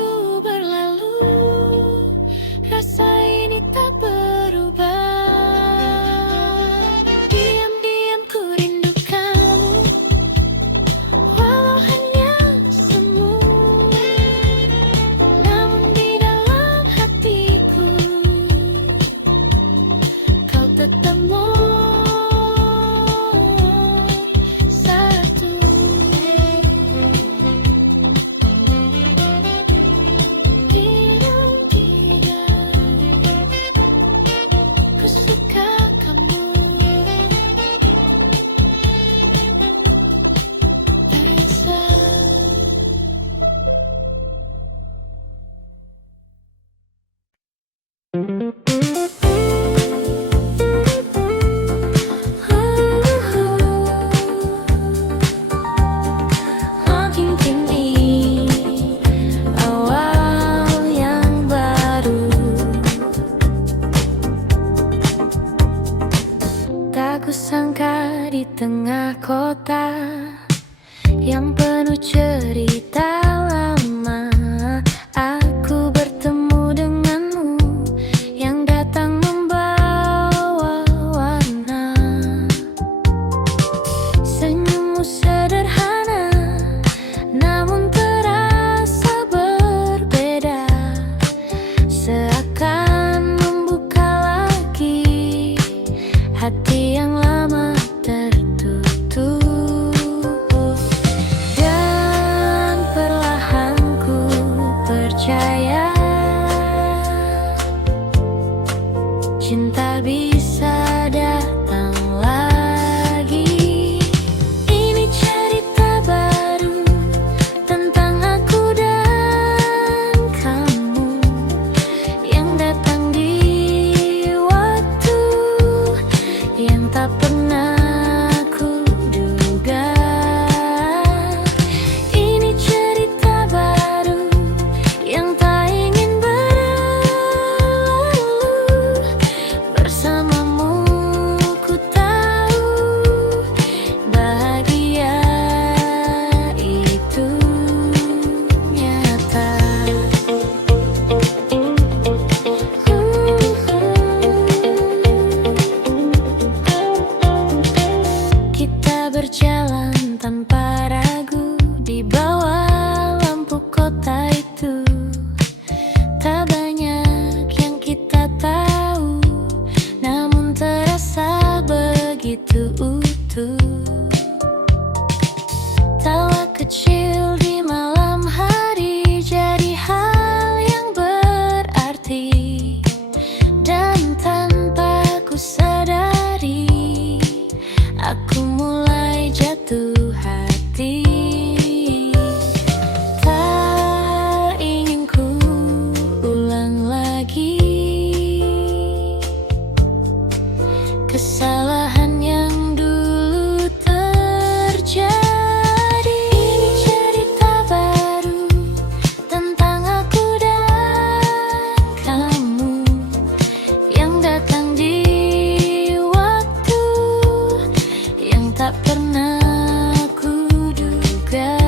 Waktu berlalu, rasa ini tak berubah. Diam-diam ku rindu kamu, walau hanya semu. Namun di dalam hatiku, kau tetap satu. Ku suka kamu, Raisa. Makin kini awal yang baru, tak kusangka di tengah kota yang penuh cerita lama, aku bertemu denganmu yang datang membawa warna. Senyummu sederhana, namun terasa berbeda, seakan membuka lagi hati yang lama tertutup. Dan perlahan ku percaya cinta bisa datang lagi. Ini cerita baru tentang aku dan kamu yang datang di waktu yang tak pernah ku duga. Ini cerita baru yang tak ingin berlalu. Bersamamu ku tahu bahagia itu nyata. Kita berjalan tanpa ragu di bawah lampu kota itu. Tak banyak yang kita tahu, namun terasa begitu utuh. Tawa kecil di malam hari jadi hal yang berarti, dan tanpa ku sadari aku mulai jatuh hati. Tak ingin ku ulang lagi kesalahan yang dulu terjadi. Ini cerita baru tentang aku dan kamu yang datang di waktu yang tak pernah ku duga.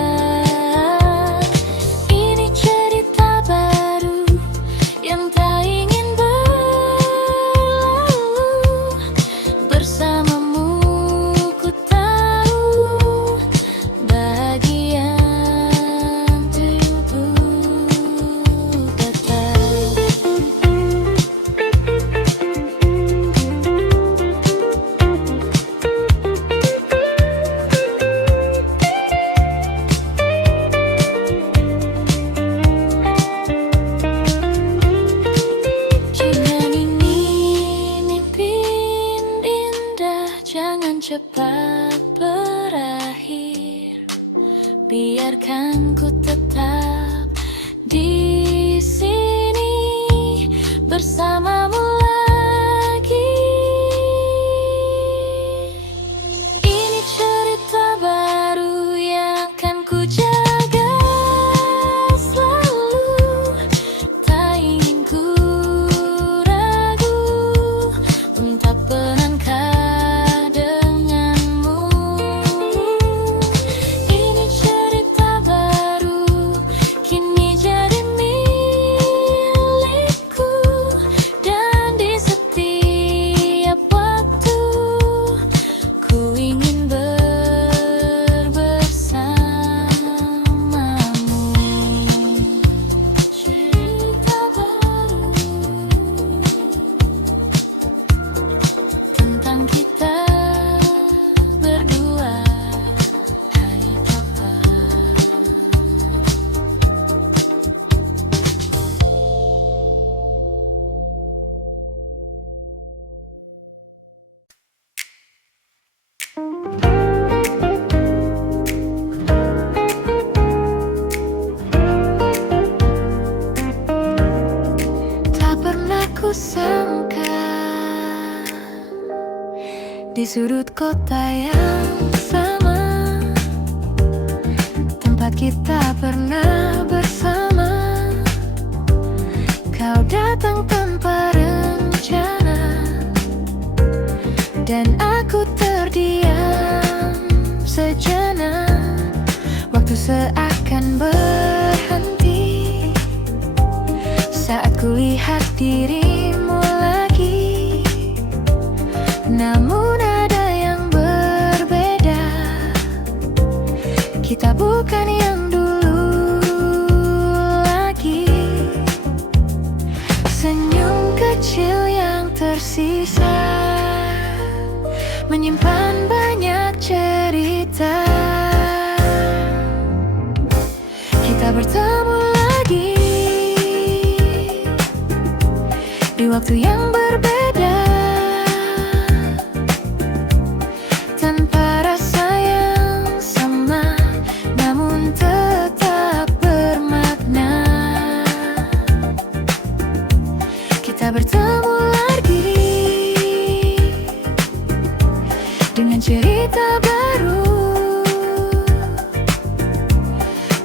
Ini cerita baru yang tak ingin berlalu. Bersamamu ku tahu bahagia tubuh kata. Jika ini mimpi indah, jangan cepat berakhir. Biarkan ku tetap di sini bersamamu lagi. Ini cerita baru yang akan ku jaga selalu. Tak ingin ku ragu untuk melangkah denganmu. Ini cerita baru kini jadi sangka di sudut kota yang sama, tempat kita pernah bersama, kau datang tanpa rencana dan aku terdiam sejenak. Waktu seakan berhenti saat kulihat dirimu lagi. Namun ada yang berbeda, kita bukan yang dulu lagi. Senyum kecil yang tersisa menyimpan banyak cerita. Kita bertemu lagi di waktu yang berbeda, tanpa rasa yang sama, namun tetap bermakna. Kita bertemu lagi dengan cerita baru,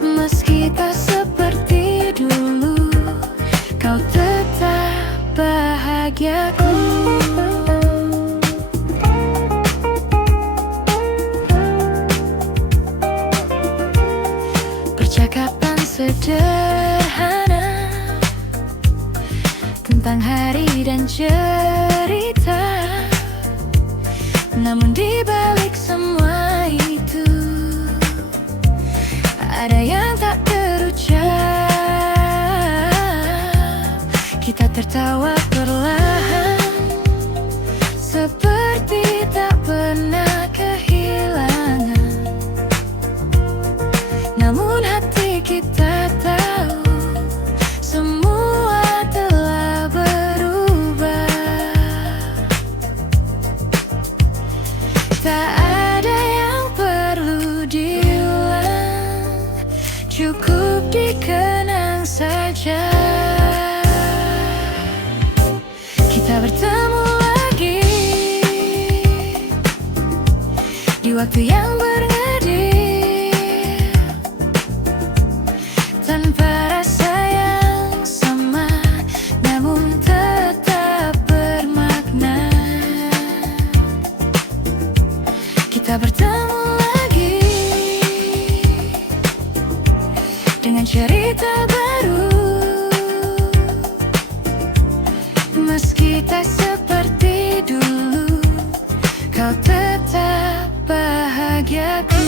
meski tak seperti dulu, kau tetap bahagiaku. Percakapan sederhana tentang hari dan cerita, namun di balik semua itu ada yang tak terucap. Kita tertawa perlahan, seperti tak pernah kehilangan. Namun hati kita tahu semua telah berubah. Tak ada yang perlu diulang, cukup dikenang saja. Kita bertemu lagi di waktu yang bernadil, tanpa rasa yang sama, namun tetap bermakna. Kita bertemu lagi dengan cerita baru, meski tak seperti dulu, kau tetap bahagiaku.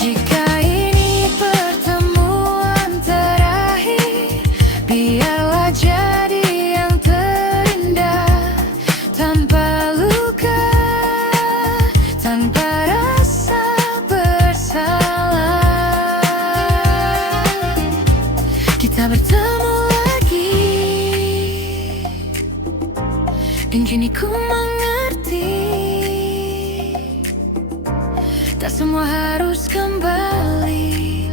Jika ini pertemuan terakhir, biarlah jadi yang terindah, tanpa luka, tanpa rasa bersalah. Kita bertemu lagi, dan kini ku mengerti, tak semua harus kembali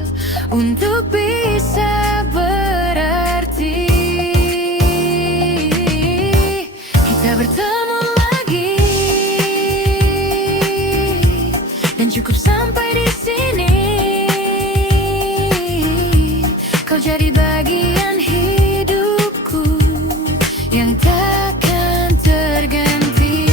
untuk bisa berarti. Kita bertemu lagi, dan cukup sampai di sini. Kau jadi bagian hidupku yang takkan terganti.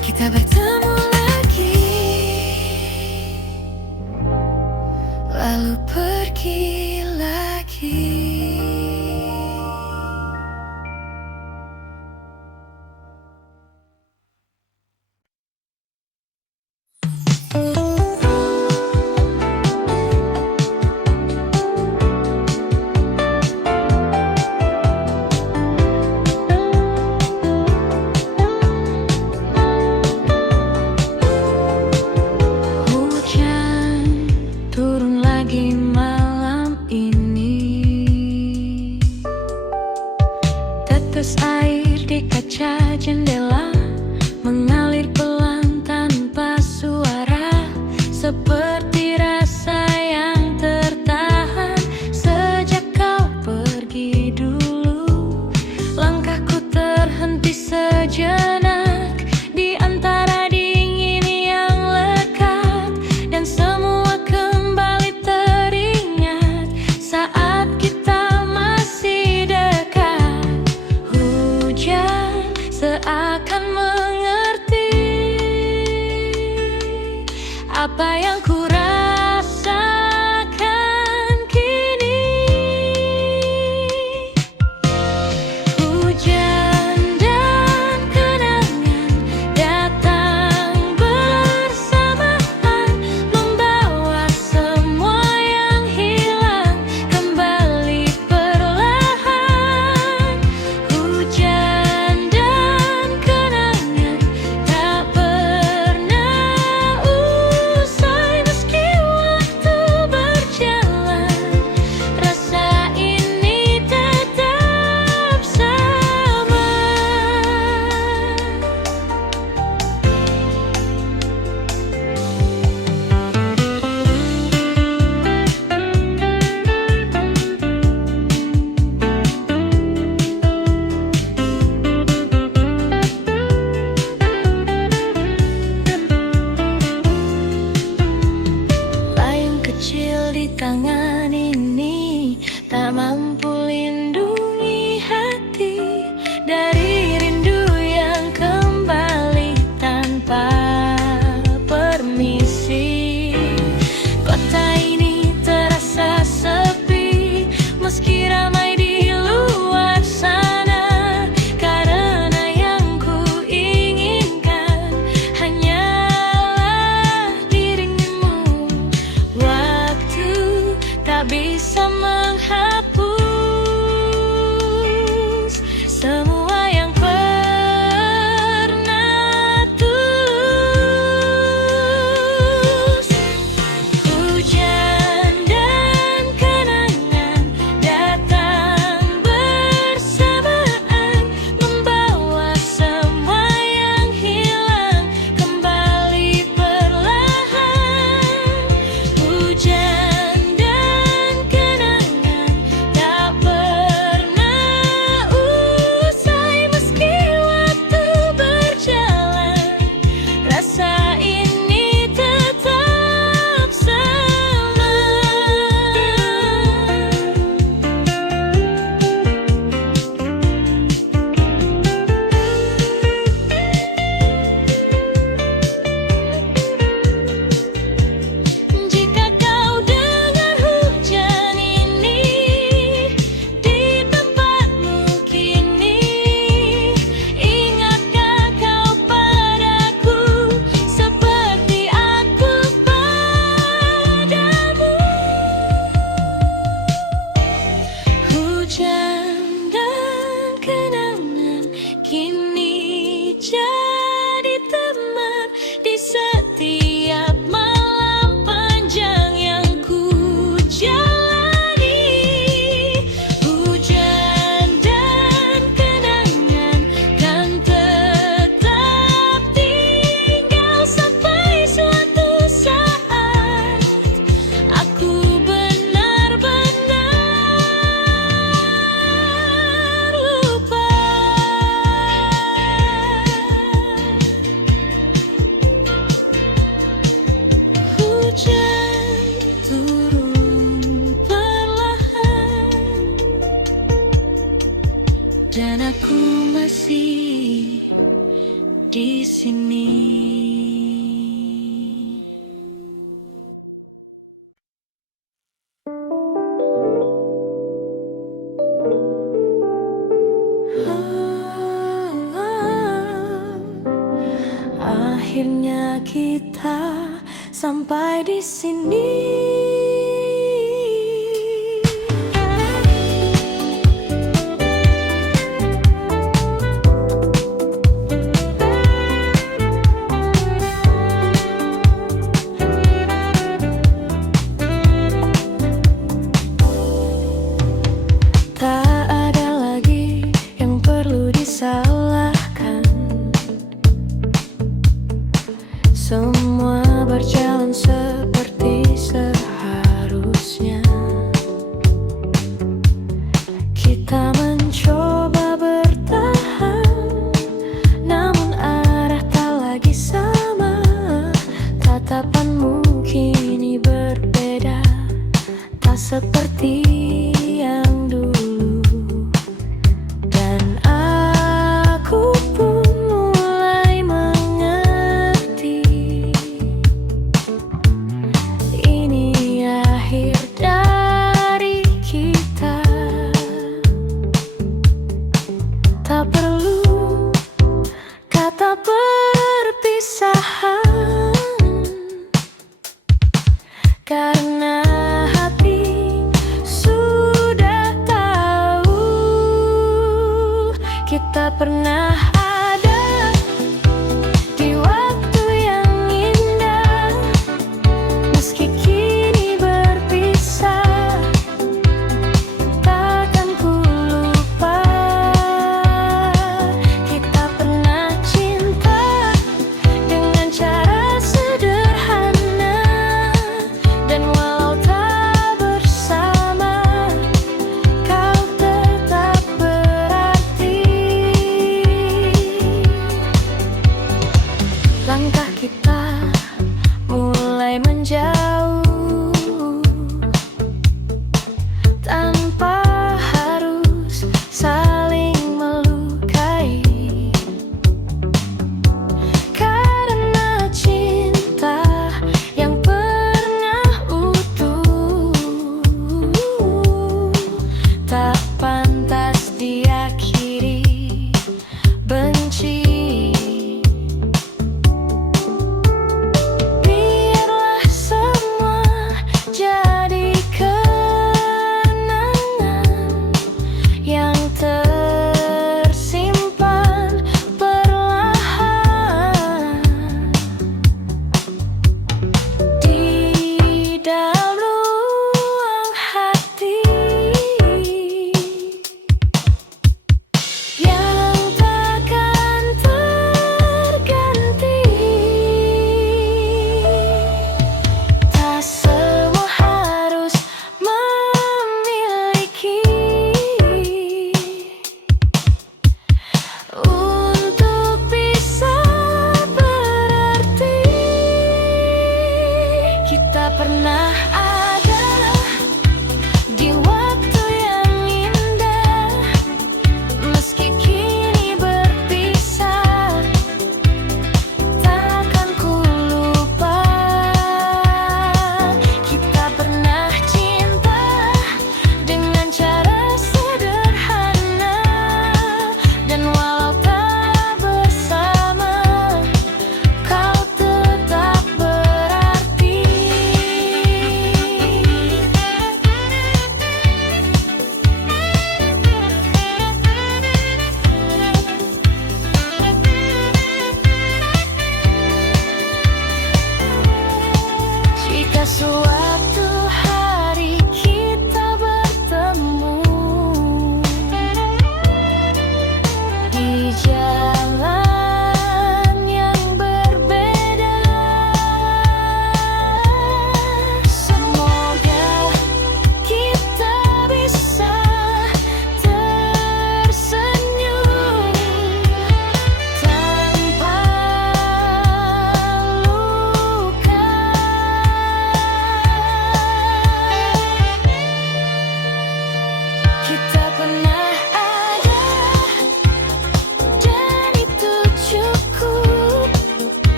Kita bertemu lagi, lalu pergi lagi. sejenak di antara dingin yang lekat, dan semua kembali teringat saat kita masih dekat. Hujan seakan mengerti apa yang ku rasakan kini. Hujan dan kenangan datang bersamaan, membawa semua yang hilang kembali perlahan. Hujan dan kenangan tak pernah usai meski waktu berjalan. Rasa ini tetap sama. Layang kecil di tangan ini tak mampu lindungi hati dari rindu yang kembali tanpa permisi. Kota ini terasa sepi meski ramai di luar sana, karena yang ku inginkan hanyalah dirimu. Waktu tak bisa menghapus semua yang pernah tulus. Hujan dan kenangan datang bersamaan, membawa semua yang hilang kembali perlahan. Hujan dan kenangan tak pernah usai meski waktu berjalan. Rasa ini tetap sama. Jika kau dengar hujan ini di tempatmu kini, ingatkah kau padaku seperti aku padamu? Hujan dan kenangan kini jadi teman di setiap malam panjang yang ku jalani. Hujan dan kenangan kan tetap tinggal sampai suatu saat aku benar-benar lupa. Hujan turun perlahan dan aku masih di sini. Akhirnya kita sampai di sini. Tak ada lagi yang perlu disalahkan. Semua berjalan seperti seharusnya. Kita mencoba bertahan, perpisahan, karena hati sudah tahu kita pernah ada di waktu yang indah. Meski kini berpisah, takkan ku lupa kita pernah cinta dengan cara sederhana. Dan walau tak bersama, kau tetap berarti. Langkah kita mulai menjauh tanpa harus saling melukai, karena cinta yang pernah utuh tak pantas diakhiri benci.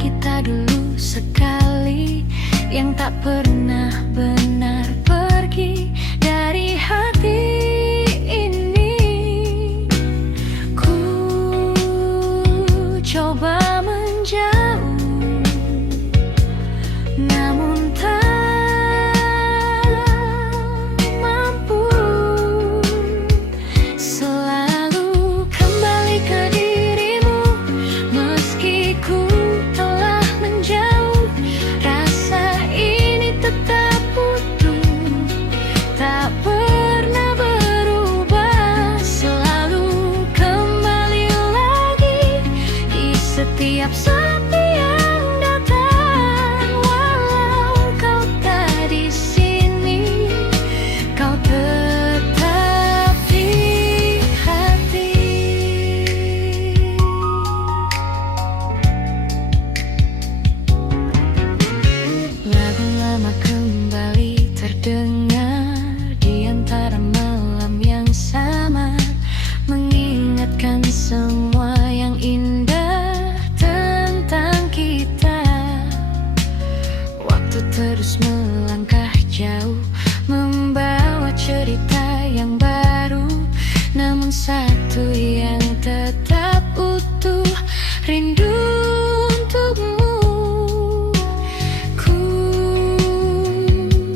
kita dulu sekali, yang tak pernah benar pergi dari hati ini. Ku coba menjauh, namun tak mampu. Selalu kembali ke dirimu, meski ku telah menjauh. Rasa ini tetap utuh, tak pernah berubah. Selalu kembali lagi di setiap sepi yang datang. Walau kau tak di sini, kau tetap di hati. Lagu lama kembali terdengar di antara malam yang samar, mengingatkan semua yang indah tentang kita. Waktu terus melangkah jauh, membawa cerita yang baru, namun satu yang tetap utuh, rindu untukmu. Ku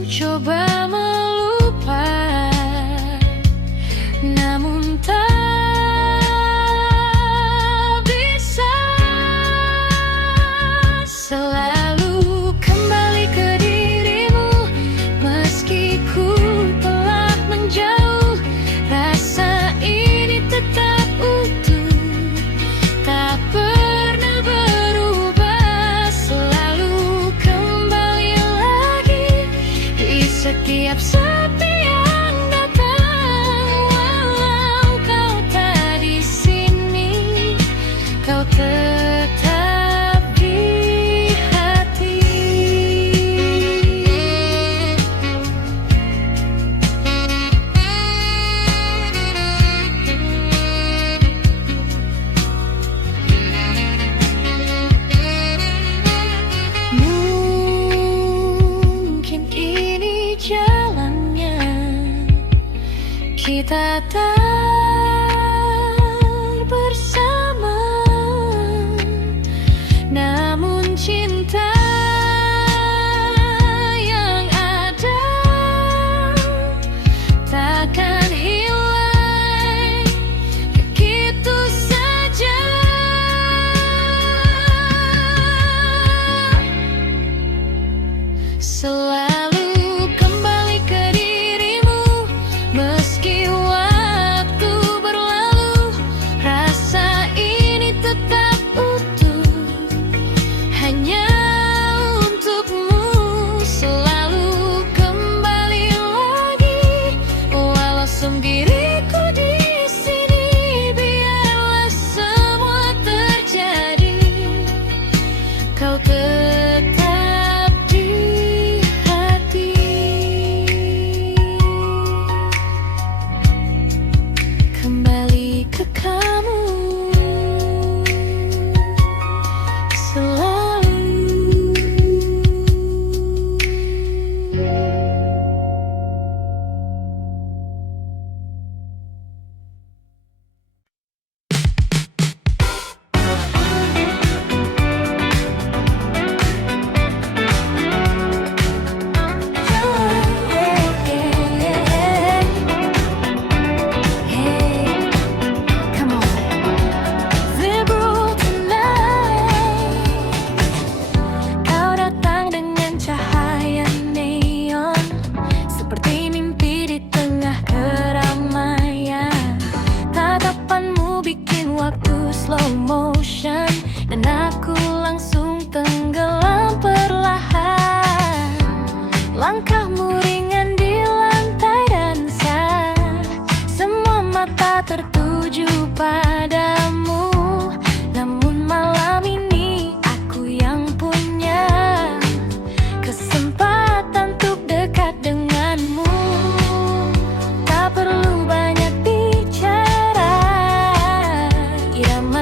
coba melupakan, namun tak bisa. Selalu kembali ke dirimu, meski ku telah menjauh. Rasa ini tetap utuh, tak pernah berubah. Selalu kembali lagi di setiap sepi yang datang. Walau kau tak di sini, kau tetap di hati. Mungkin ini jalannya, kita tak bersama, namun cinta yang ada takkan hilang begitu saja. Selalu kembali ke dirimu, meski waktu berlalu. Rasa ini tetap utuh, hanya untukmu. Selalu kembali lagi, walau sendiriku di sini. Biarlah semua terjadi, kau tetap di hati. Kembali ke kamu selalu.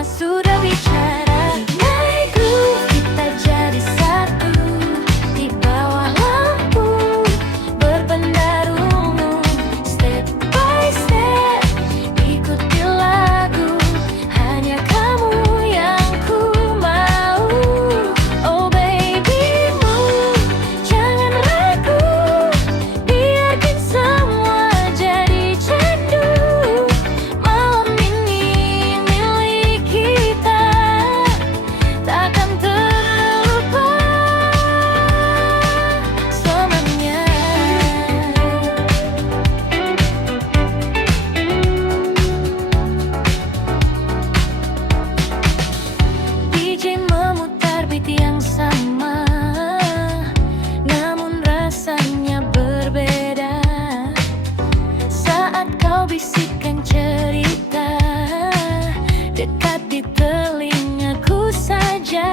Sudah bicara, naik groove, kita telingaku saja.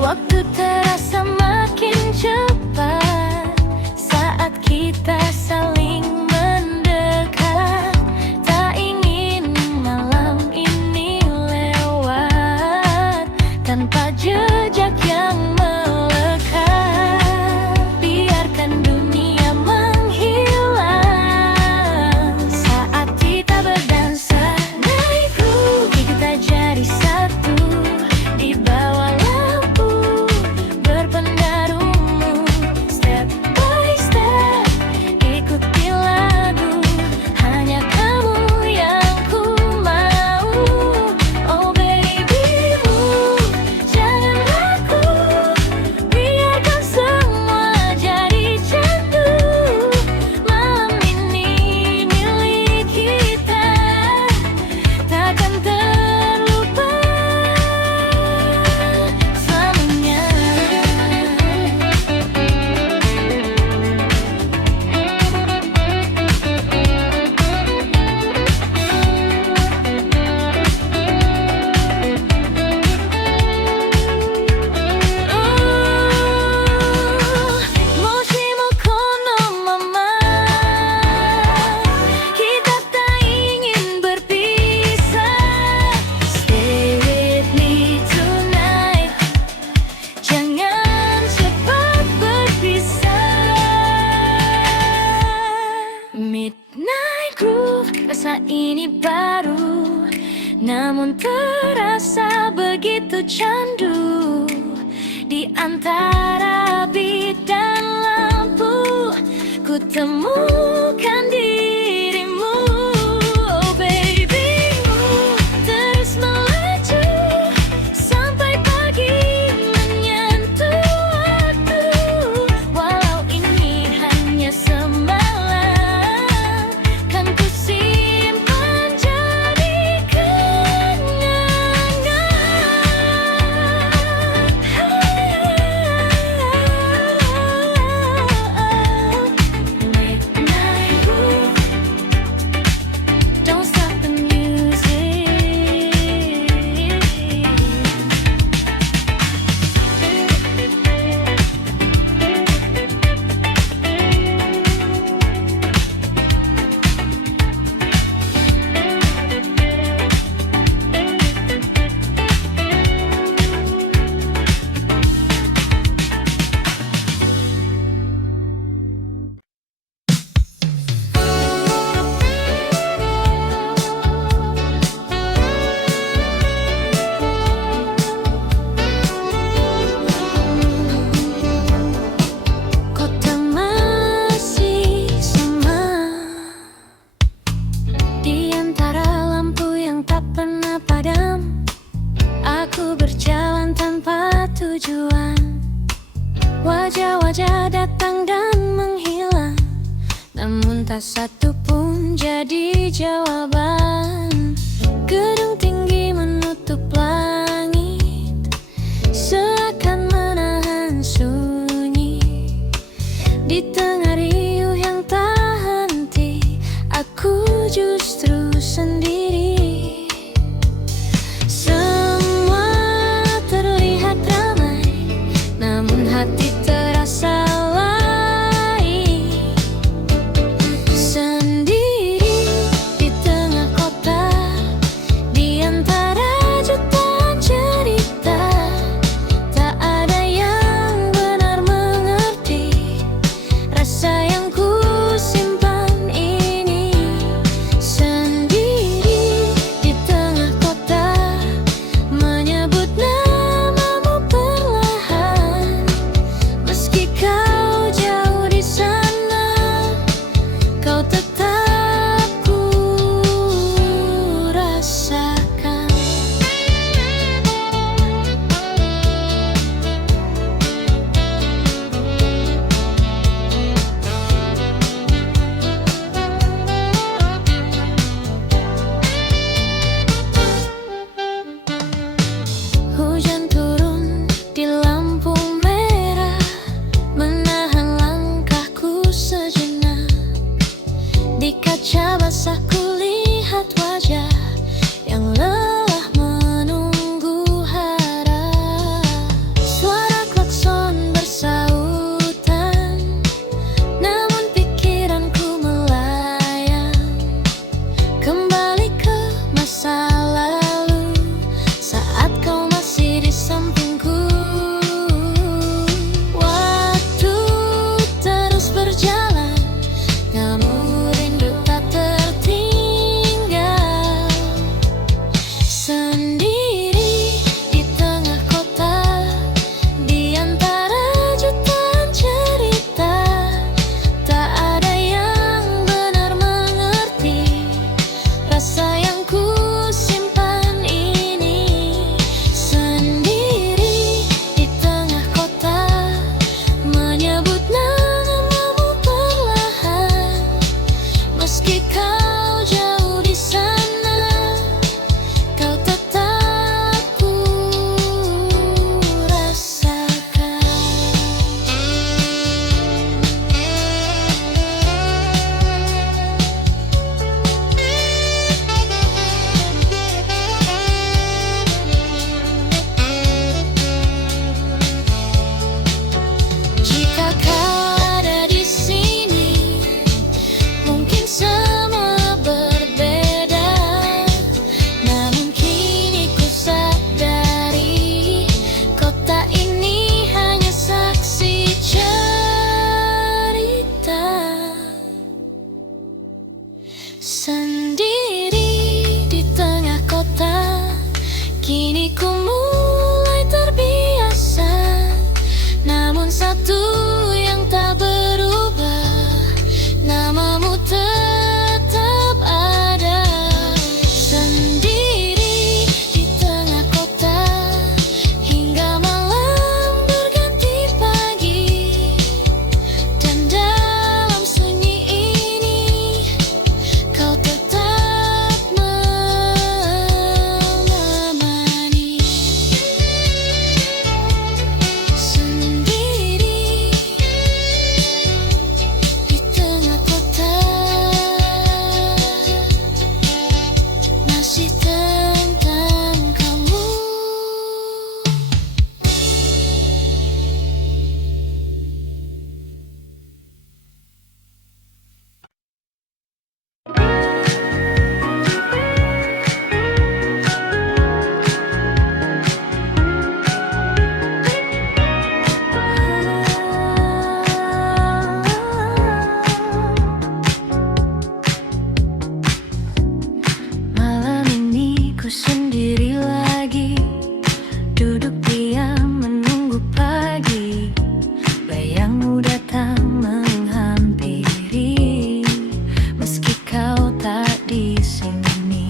Waktu terasa makin cepat saat kita saling mendekat. Tak ingin malam ini lewat tanpa jejak yang melekat. Biarkan dunia menghilang saat kita berdansa. Naik groove, kita jadi satu di bawah lampu berpengaruhmu. Step by step, ikuti lagu. Hanya kamu yang ku mau. Oh baby, move, jangan ragu. Biarkan semua jadi candu. Malam ini milik kita, takkan terlupa selamanya. Moshimo kono mama, kita tak ingin berpisah. Stay with me tonight, jangan cepat berpisah. Midnight groove, rasa ini baru, namun terasa begitu candu. Di antara beat dan lampu, ku temukan dirimu. Oh baby, terus melaju sampai pagi menyentuh waktu. Walau ini hanya semalam, kan ku simpan jadi kenangan. Midnight groove, don't stop the music. Kota masih sama, di antara lampu yang tak pernah padam. Aku berjalan tanpa tujuan, wajah-wajah datang dan menghilang, namun tak satu pun jadi jawaban. Gedung tinggi menutup langit, seakan menahan sunyi. Di tengah riuh yang tak henti, aku justru sendiri. Semua terlihat ramai, namun hati terasa lain. Sendiri di tengah kota, di sepi lagi, duduk diam menunggu pagi. Bayangmu datang menghampiri, meski kau tak di sini.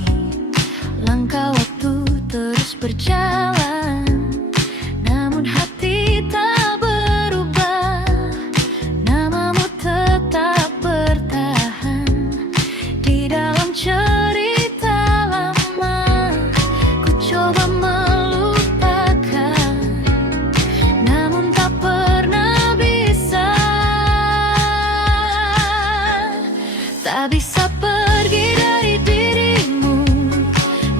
Langkah waktu terus berjalan, namun hati tak berubah. Namamu tetap bertahan di dalam cerita lama. Ku coba melupakan, namun tak pernah bisa. Tak bisa pergi dari dirimu,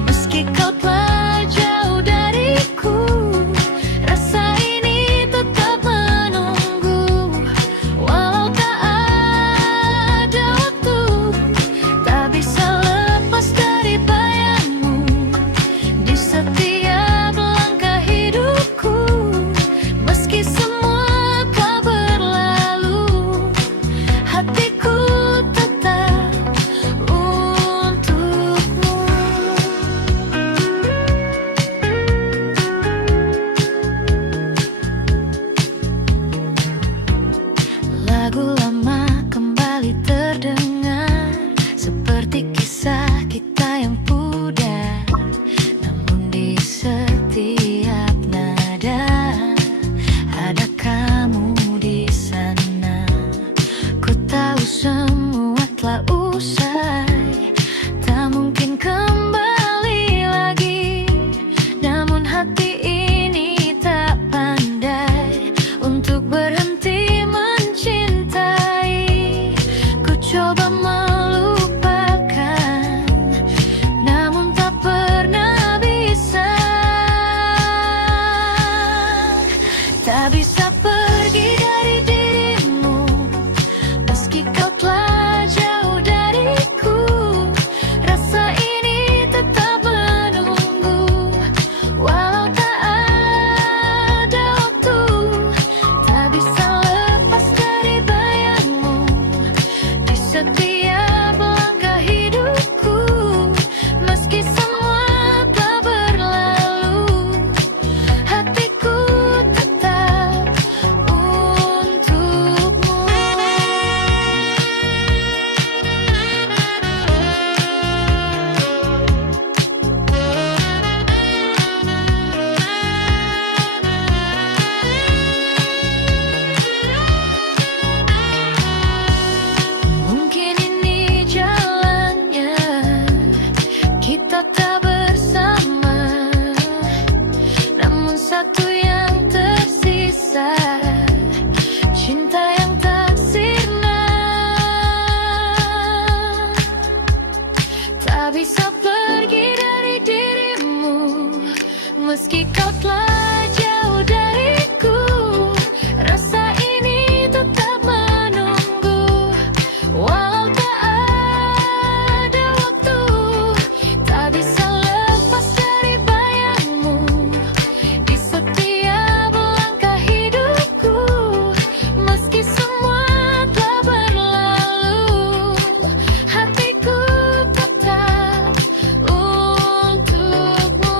meski kau telah jauh dariku. Rasa ini tetap menunggu, walau tak ada waktu. Tak bisa lepas dari bayangmu di setiap langkah hidupku. Meski semua telah berlalu, hatiku tetap untukmu. Lagu lama kembali terdengar, seperti kisah kita yang pudar. Namun di setiap nada ada kamu di sana. Ku tahu semua telah usai, tak mungkin kembali lagi. Namun hati ini tak pandai untuk berhenti mencintai. Ku coba melupakan, namun tak pernah bisa. Tak bisa pergi dari dirimu, meski kau telah jauh dariku. Rasa ini tetap menunggu, walau tak ada waktu. Tak bisa lepas dari bayangmu di setiap langkah hidupku. Meski semua telah berlalu, hatiku tetap untukmu. Mungkin ini jalannya, kita tak bersama. Namun satu yang tersisa, cinta yang tak sirna. Tak bisa pergi dari dirimu, meski kau telah jauh dariku. Rasa ini tetap menunggu, walau tak ada waktu. Tak bisa lepas dari bayangmu di setiap langkah hidupku. Meski semua telah berlalu, hatiku tetap untukmu.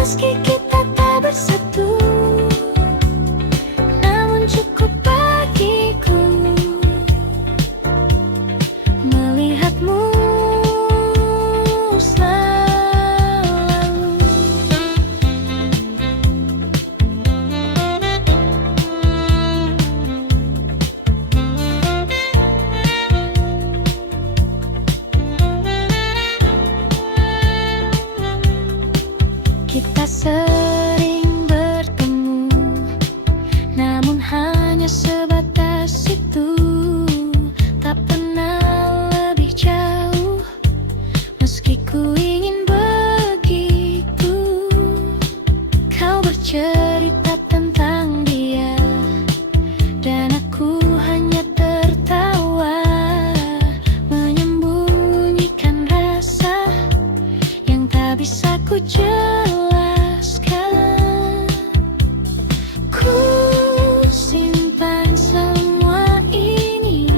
Meski kita tak bersatu, namun cukup bagiku melihatmu selalu. Kita sering bertemu, namun hanya sebatas itu. Tak pernah lebih jauh, meski ku ingin begitu. Kau bercerita tentang dia, dan aku hanya tertawa, menyembunyikan rasa yang tak bisa ku jelaskan. Ku simpan semua ini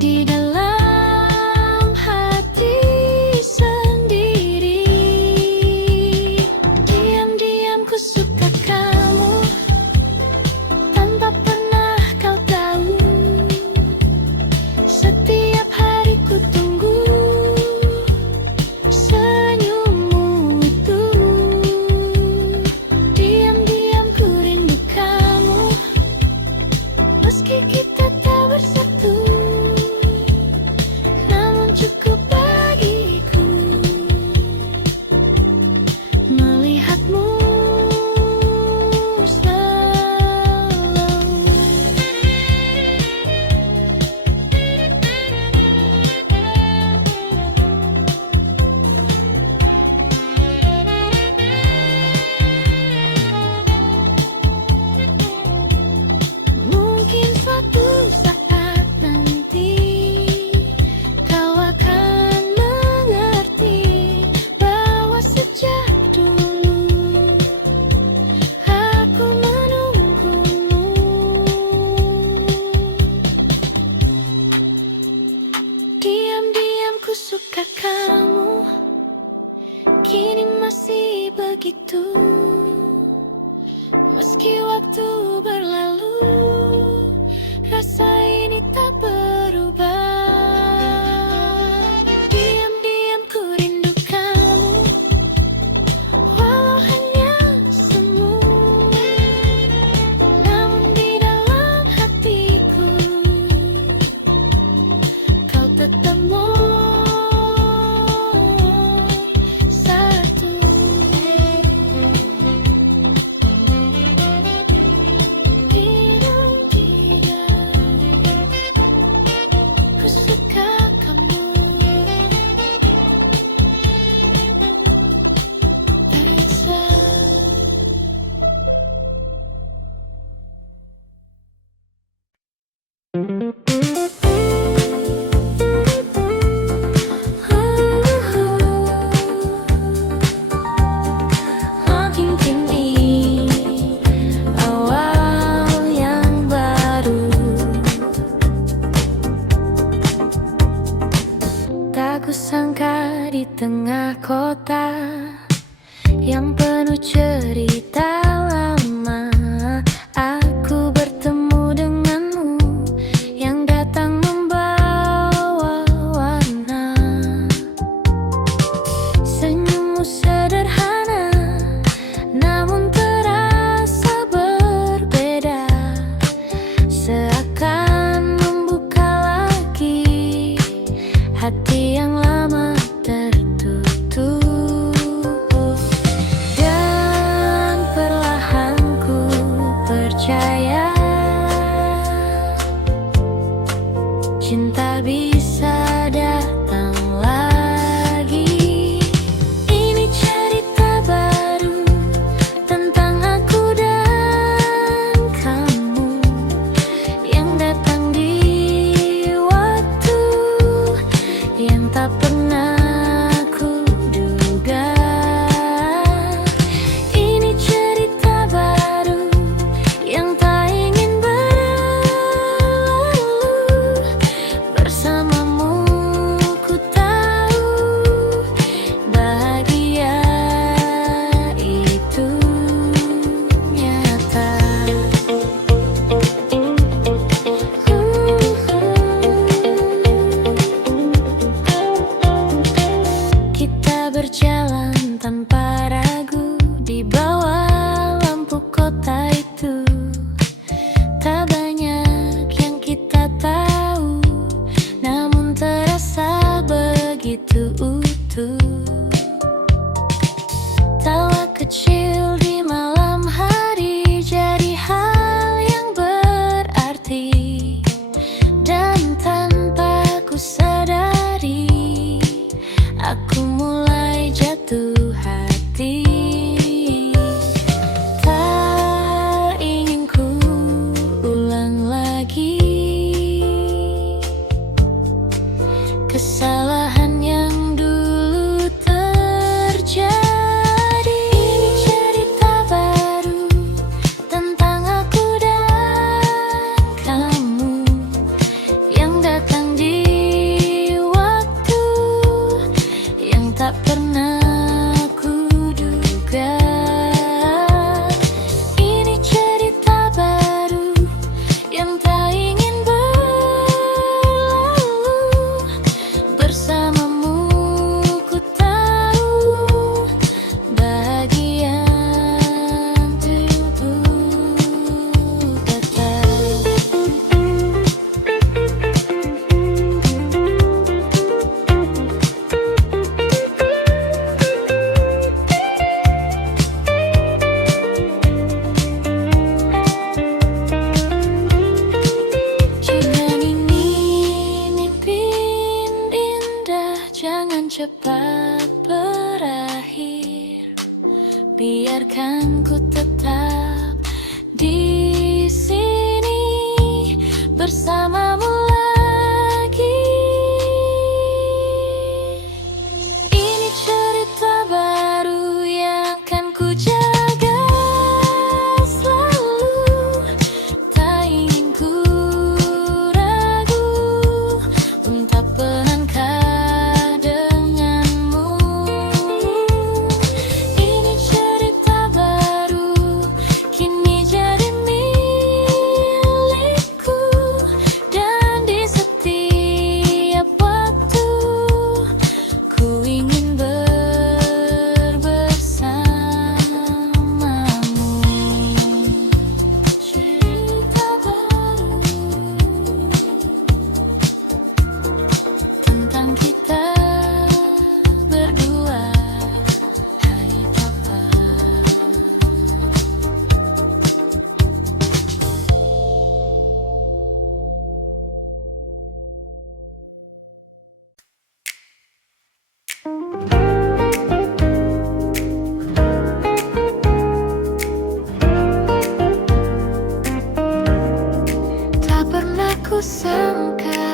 di dalam hati sendiri. Diam-diam ku suka kamu, tanpa pernah kau tahu. Setiap hari ku tunggu senyummu itu. Diam-diam ku rindu kamu, meski kita tak bersatu, namun cukup bagiku melihatmu selalu. Mungkin suatu saat nanti kau akan mengerti bahwa sejak dulu aku menunggumu. Diam-diam ku suka kamu, kini masih begitu. Meski waktu berlalu, rasa ini tak berubah. Diam-diam ku rindu kamu, walau hanya semu, namun di dalam hatiku kau tetap satu. Ku suka kamu, Elsa. Makin kini awal yang baru, tak kusangka di tengah kota yang penuh cerita lama, aku bertemu denganmu yang datang membawa warna. Senyummu sederhana, namun terasa berbeda, seakan membuka lagi hati yang lama tertutup. Dan tanpa ragu di bawah lampu kota itu. Tak banyak yang kita tahu, namun terasa begitu utuh. Tawa kecil di malam hari jadi hal yang berarti, dan tanpa ku sadari aku mulai jatuh hati. Tak ingin ku ulang lagi kesalahan yang dulu terjadi. Ini cerita baru tentang aku dan kamu yang datang di waktu yang tak pernah ku duga. Ini cerita baru yang tak ingin berlalu. Bersamamu ku tahu bahagian tubuh tetap. Jangan ini mimpi indah, jangan cepat berakhir. Biarkan ku tetap di sini bersamamu lagi. Ini cerita baru yang akan ku jaga selalu. Tak ingin ku ragu untuk melangkah denganmu. Ini cerita baru kini jadi milikku, dan di setiap waktu ku ingin bersamamu. Cerita baru tentang kita berdua. Hai Papa. Tak pernah ku sangka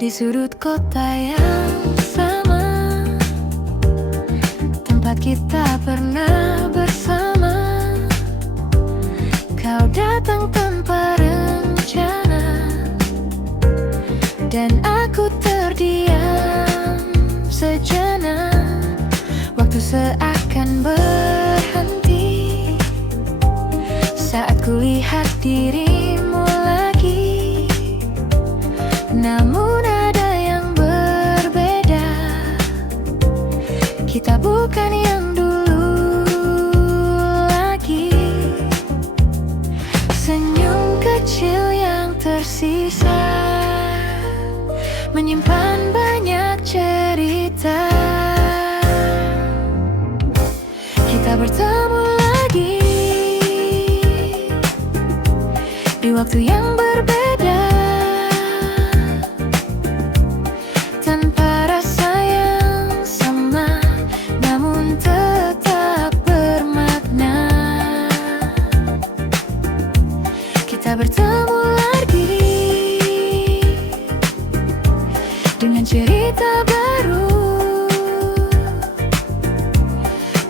di sudut kota yang sama tempat kita pernah bersama, kau datang tanpa rencana, dan aku terdiam sejenak. Waktu seakan berhenti saat kulihat dirimu lagi. Namun ada yang berbeda, kita bukan yang dulu lagi. Senyum kecil yang tersisa menyimpan banyak cerita. Kita bertemu lagi di waktu yang berbeda, tanpa rasa yang sama, namun tetap bermakna. Kita bertemu lagi dengan cerita baru.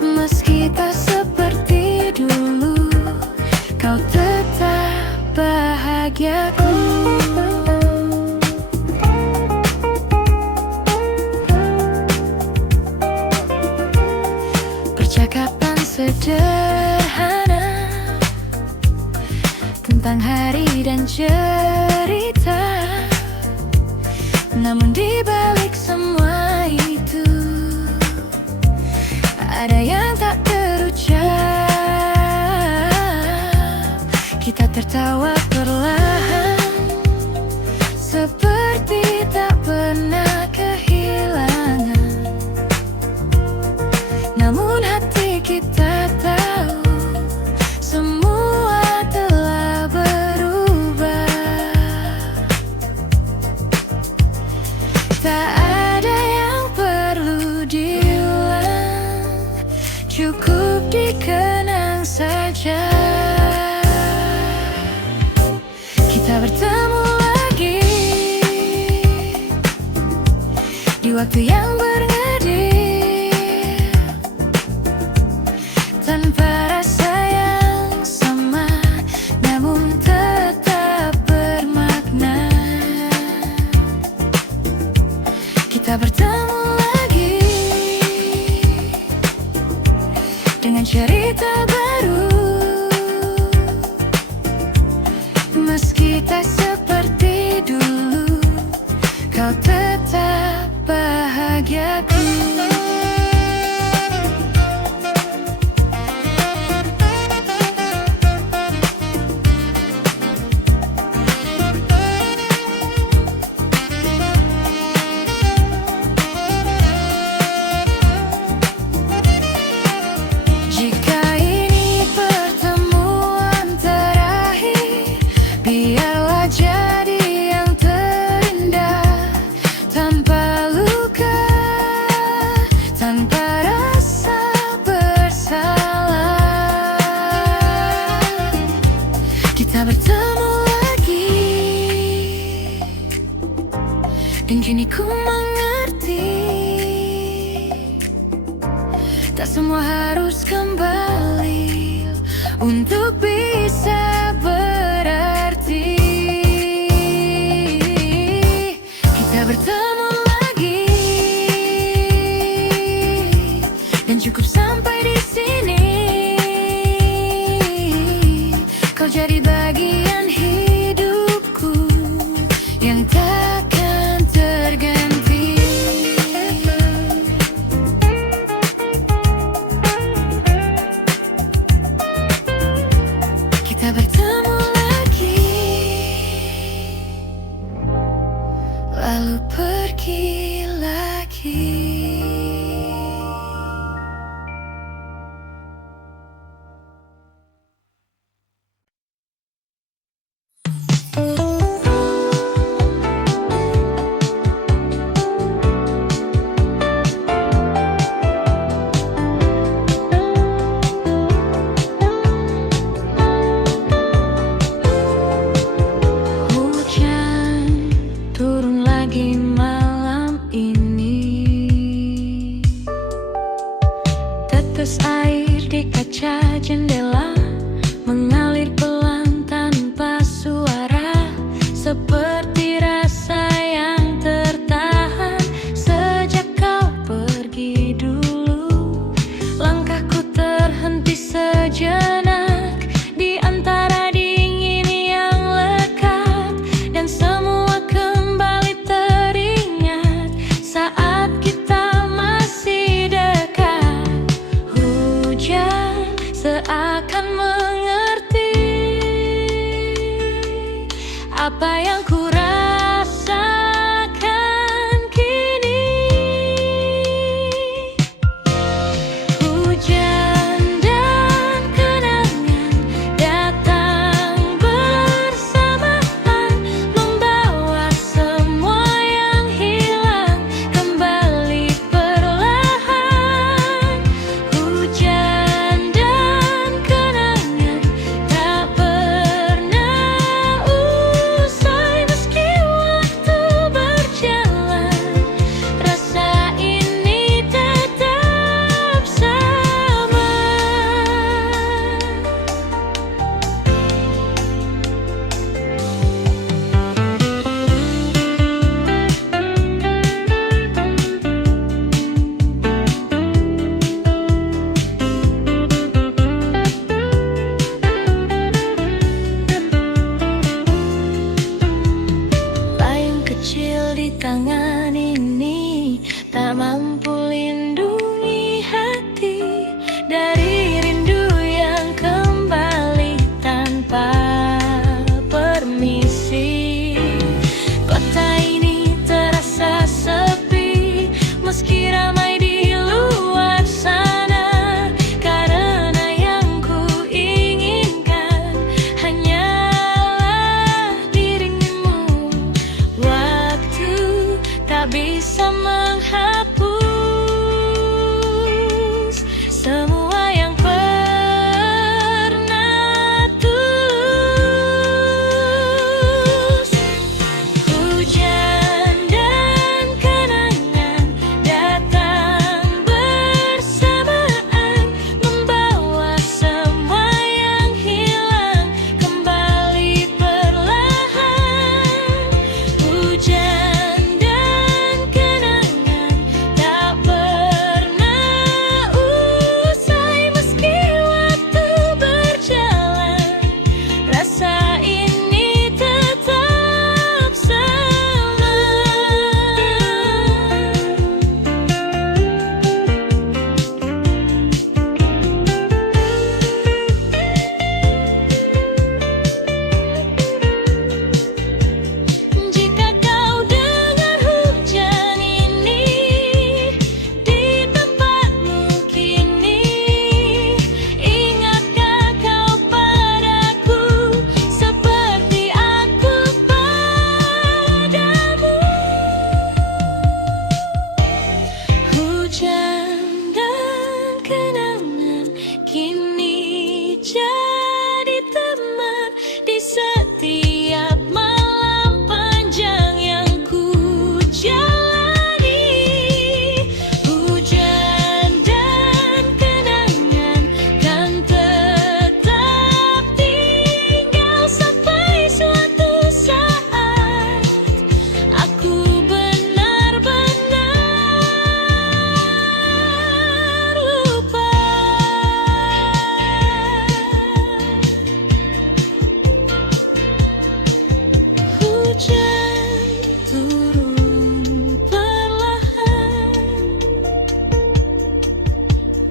Meski tak seperti dulu, kau tetap bahagiaku. Percakapan sederhana tentang hari dan cerita, namun di balik semua itu tertawa perlahan, seperti tak pernah kehilangan. Namun hati kita tahu semua telah berubah. Tak ada yang perlu diulang, cukup dikenang saja. Kita bertemu lagi di waktu yang bernadil, tanpa rasa yang sama, namun tetap bermakna. Kita bertemu lagi dengan cerita baru, meski tak seperti dulu, kau tetap bahagiaku. Jika ini pertemuan terakhir, biarlah jadi yang terindah, tanpa luka, tanpa rasa bersalah. Kita bertemu lagi, dan kini ku mengerti, tak semua harus kembali untuk bisa berarti. Kita bertemu lagi, dan cukup sampai di sini. Kau jadi bagian hidupku yang takkan terganti. Kita bertemu lagi, lalu pergi lagi. Hujan turun lagi malam ini, tetes air di kaca jendela mengalir pelan tanpa suara, seperti rasa yang tertahan sejak kau pergi dulu. Langkahku terhenti sejenak di antara dingin yang lekat, dan semua kembali teringat saat kita masih dekat. Hujan seakan mengerti apa yang ku rasakan kini. Hujan dan kenangan datang bersamaan, membawa semua yang hilang kembali perlahan. Hujan dan kenangan tak pernah usai, meski waktu berjalan, rasa ini tetap sama. Layang kecil di tangan ini tak mampu lindungi hati dari rindu yang kembali tanpa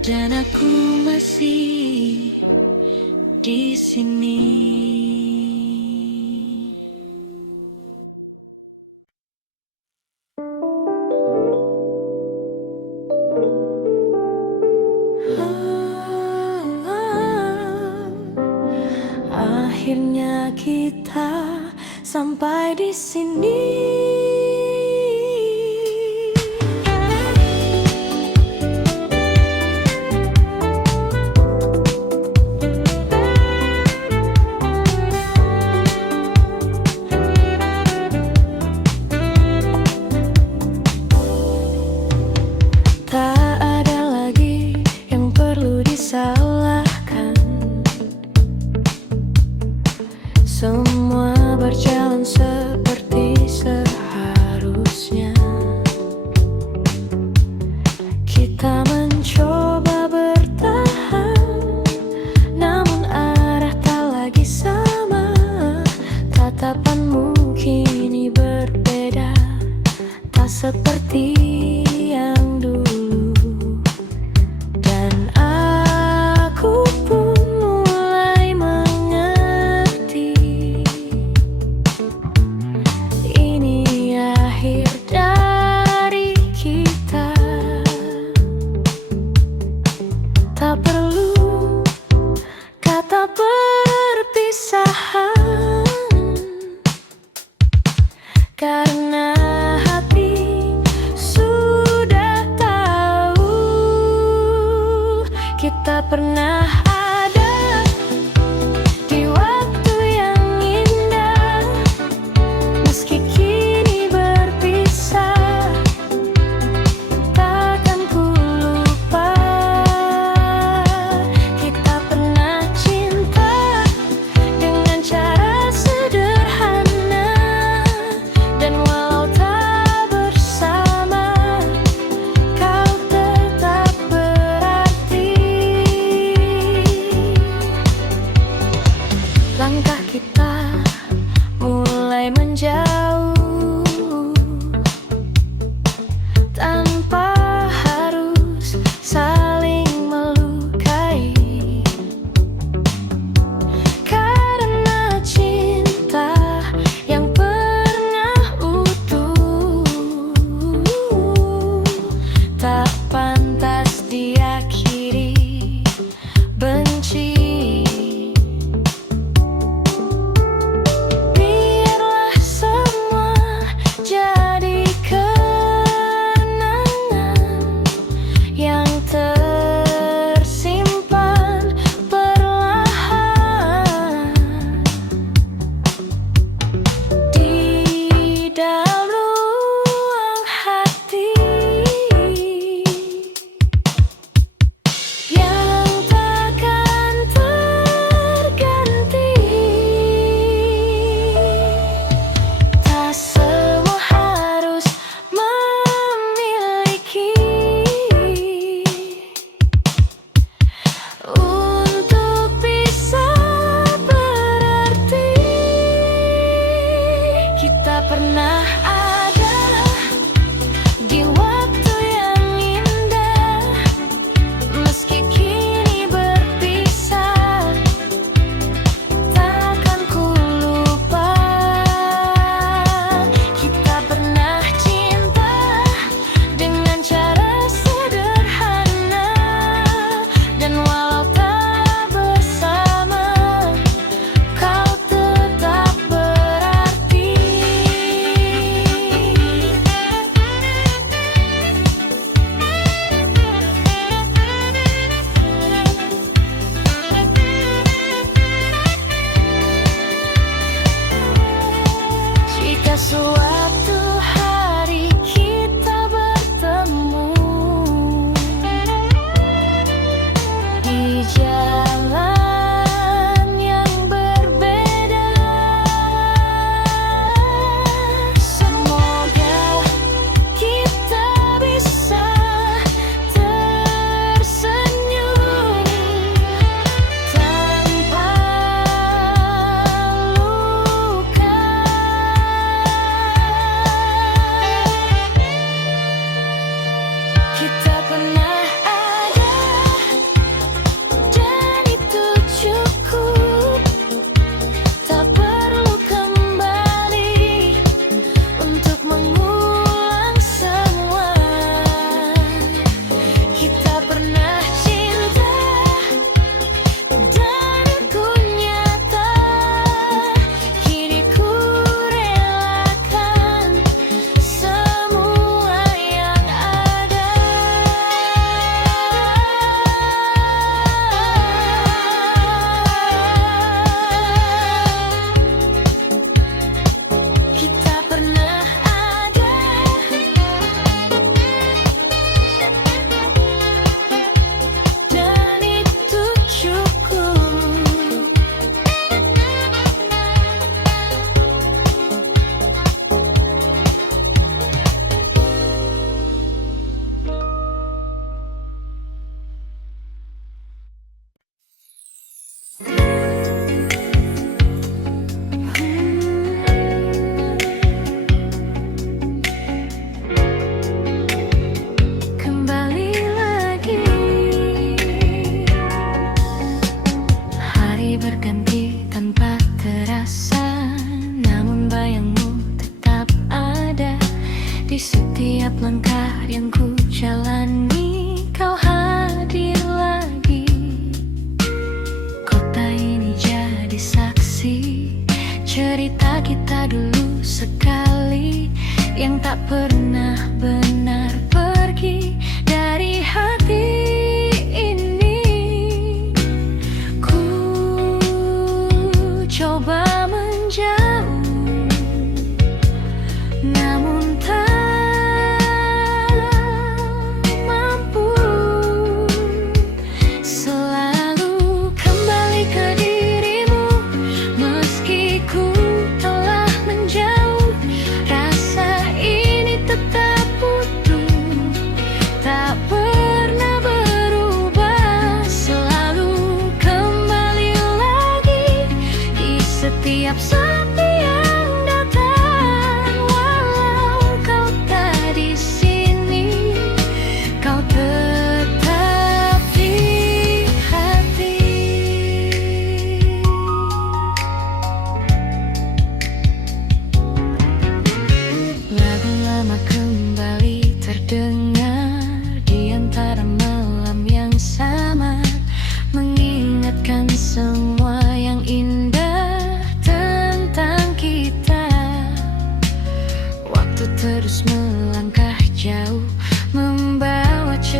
dan aku masih di sini. Akhirnya kita sampai di sini. Tak ada lagi yang perlu disalahkan. Semua berjalan seperti seharusnya. Kita mencoba bertahan, namun arah tak lagi sama. Tatapanmu kini berbeda, tak seperti yang dulu. Dan aku pun mulai mengerti, ini akhir dari kita. Tak perlu kata perpisahan, karena hati sudah tahu kita pernah ada di waktu yang indah. Meski kini berpisah, takkan ku lupa. Kita pernah cinta dengan cara sederhana, dan walau tak bersama, kau tetap berarti.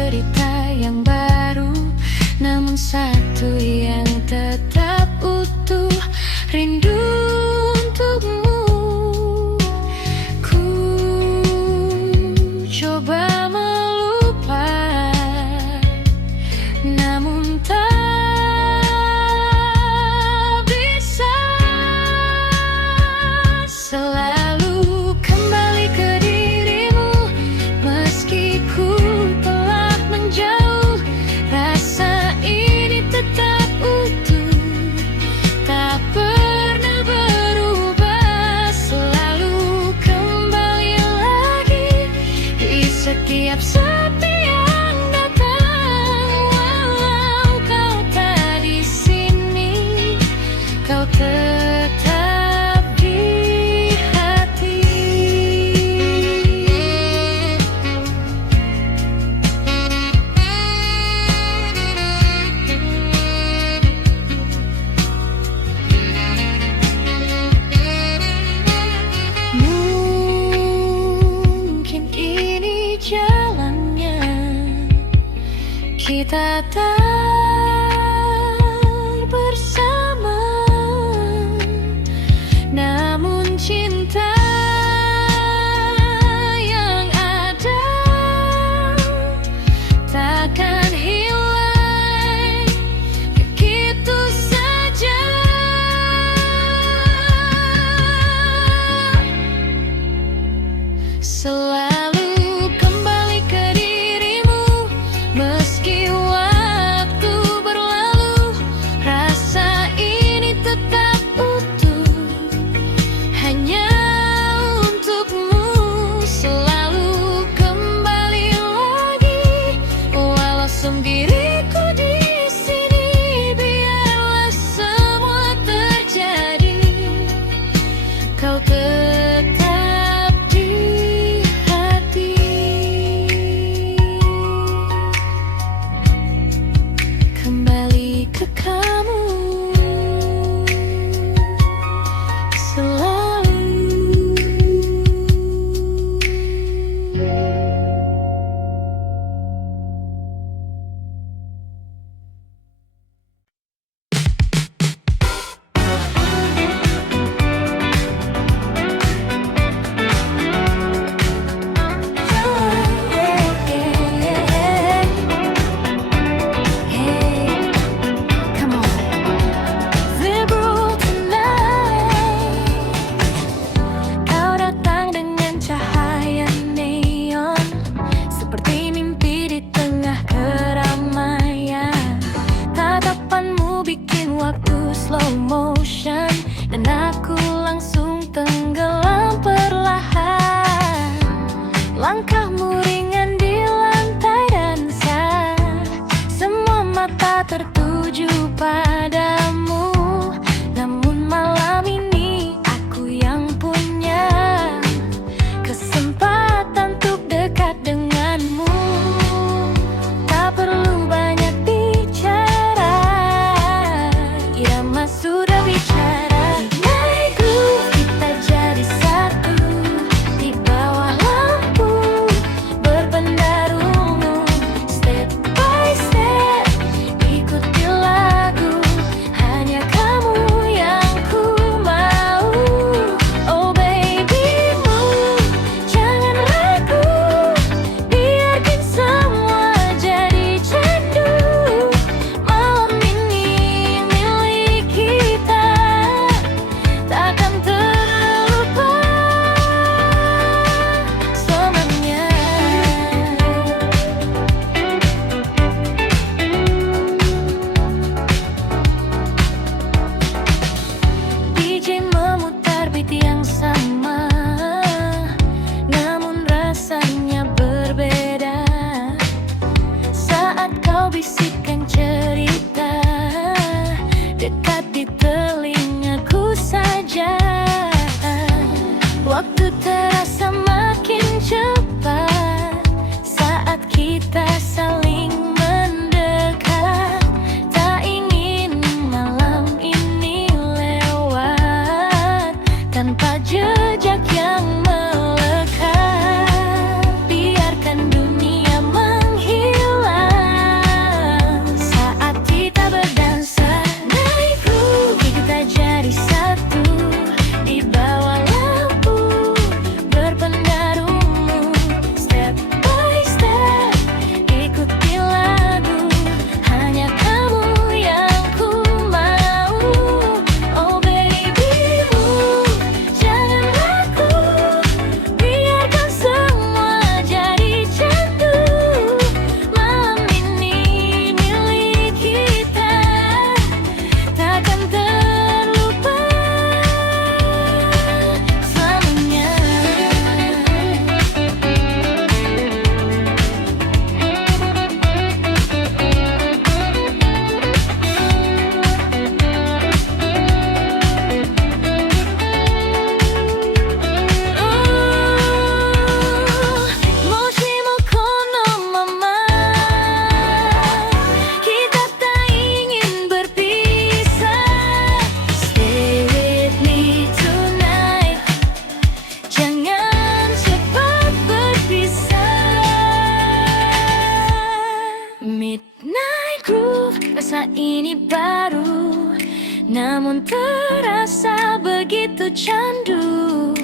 cerita yang baru, namun satu yang tetap utuh, rindu untukmu. Ku coba melupakan, namun tak bisa. Selalu kembali ke dirimu, meski ku telah menjauh. Rasa ini tetap utuh, tak pernah berubah. Selalu kembali lagi di setiap sepi yang datang. Walau kau tak di sini, kau tetap di hati. Mungkin ini jalannya, kita tak bersama, namun cinta yang ada takkan hilang begitu saja. Selalu kembali ke dirimu, meski waktu berlalu. Rasa ini tetap utuh, hanya untukmu. Selalu kembali lagi, walau sendiriku di sini. Biarlah semua terjadi, kau tetap di hati. Kembali ke kamu selalu. Come on. Zebra tonight. Kau datang dengan cahaya neon, seperti mimpi di tengah keramaian. Tatapanmu bikin waktu slow motion, dan aku langsung tenggelam perlahan. Langkahmu ringan di lantai dansa, semua mata tertuju padamu. Namun malam ini aku yang punya kesempatan untuk dekat denganmu. Tak perlu banyak bicara, irama sudah bicara. Naik groove, kita jadi satu di bawah lampu berbendar ungu. Step by step, ikuti lagu, hanya kamu yang ku mau. Oh baby move, jangan ragu, biarkan semua jadi candu. Malam ini milik kita, takkan terlupa selamanya. DJ memutar beat yang sama, namun rasanya berbeda. Saat kau bisikkan cerita dekat di telingaku saja, waktu terasa makin cepat saat kita saling mendekat. Tak ingin malam ini lewat tanpa jejak yang melekat. Biarkan dunia menghilang kota ini baru, namun terasa begitu candu.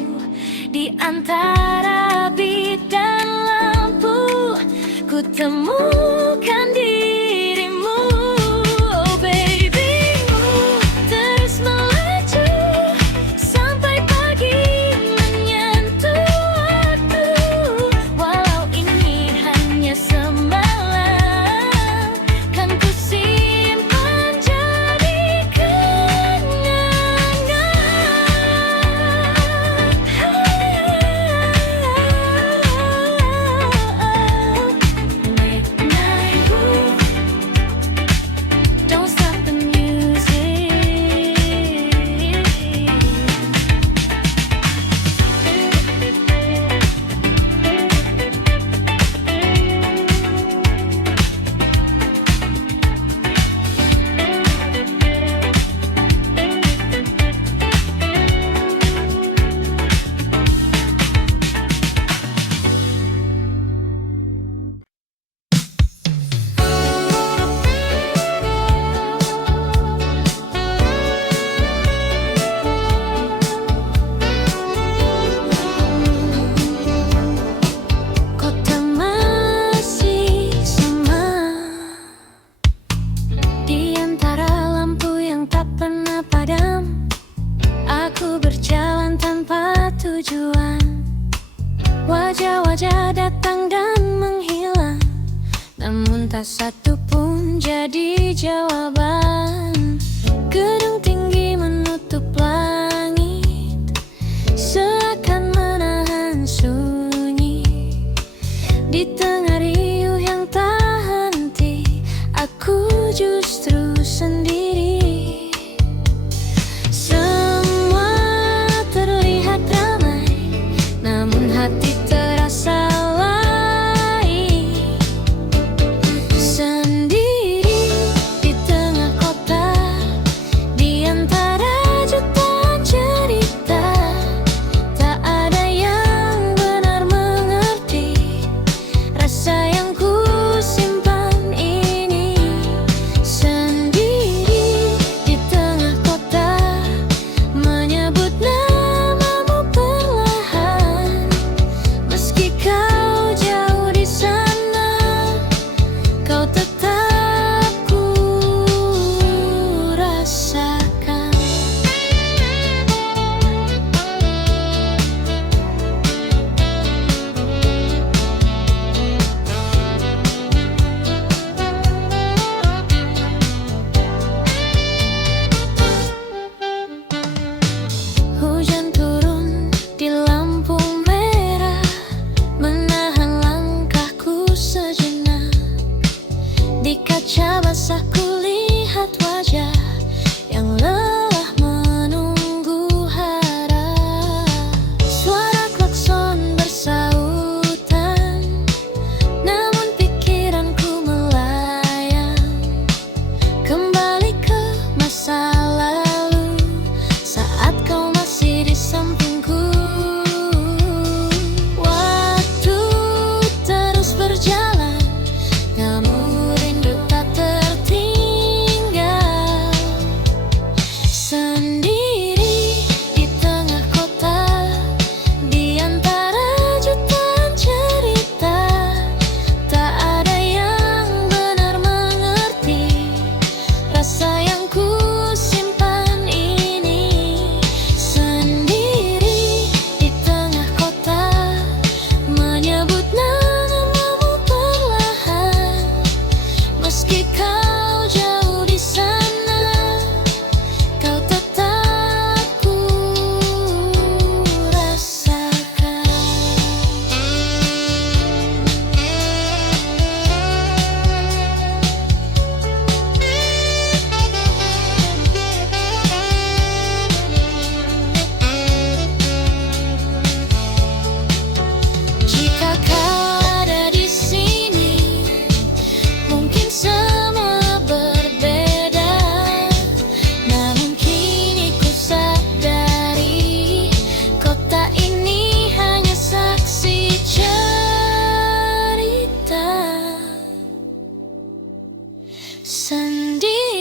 Di antara bit dan lampu, ku temukan dirimu. Oh babymu, terus melaju sampai pagi menyentuh waktu. Walau ini hanya semalam, kan ku simpan jadi kenangan. Late night groove, don't stop the music. Kota masih sama, di antara lampu yang tak pernah padam. Aku berjalan tanpa tujuan, wajah-wajah datang dan menghilang, namun tak satu pun jadi jawaban. Gedung tinggi menutup langit, seakan menahan sunyi. Di tengah riuh yang tak henti, aku justru sendiri. Semua terlihat ramai, namun hati terasa lain. Sendiri di tengah kota, di antara jutaan cerita, tak ada yang benar mengerti rasa yang ku simpan ini. Sendiri di tengah kota, menyebut namamu perlahan. Meski kau jauh di sana, kau tetap ku rasakan. Hujan turun di lampu merah, menahan langkahku sejenak. Di kaca basah ku lihat wajah yang lelah menunggu harap. Suara klakson bersautan, namun pikiranku melayang kembali ke masa lalu, saat kau masih di sampingku. Waktu terus berjalan, namun rindu tak tertinggal. Sendiri di tengah kota, di antara jutaan cerita, tak ada yang benar mengerti rasa yang ku simpan ini. Sendiri di tengah kota, menyebut namamu perlahan. Meski kau jauh di sana, kau tetap ku rasakan. Jika kau ada di sini, mungkin semua berbeda, namun kini ku sadari kota ini hanya saksi cerita. Sendiri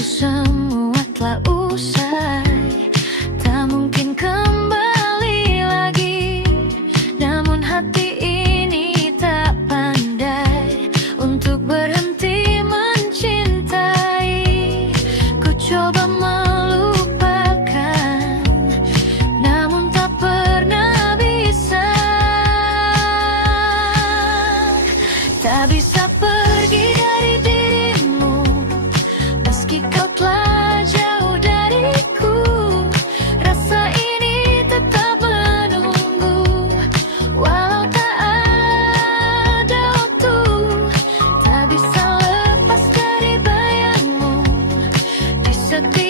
semua telah usai, tak mungkin kembali lagi. Namun hati ini tak pandai untuk berhenti mencintai. Ku coba melupakan, namun tak pernah bisa. Tak bisa pergi dari dirimu, meski kau telah jauh dariku. Rasa ini tetap menunggu, walau tak ada waktu. Tak bisa lepas dari bayangmu di setiap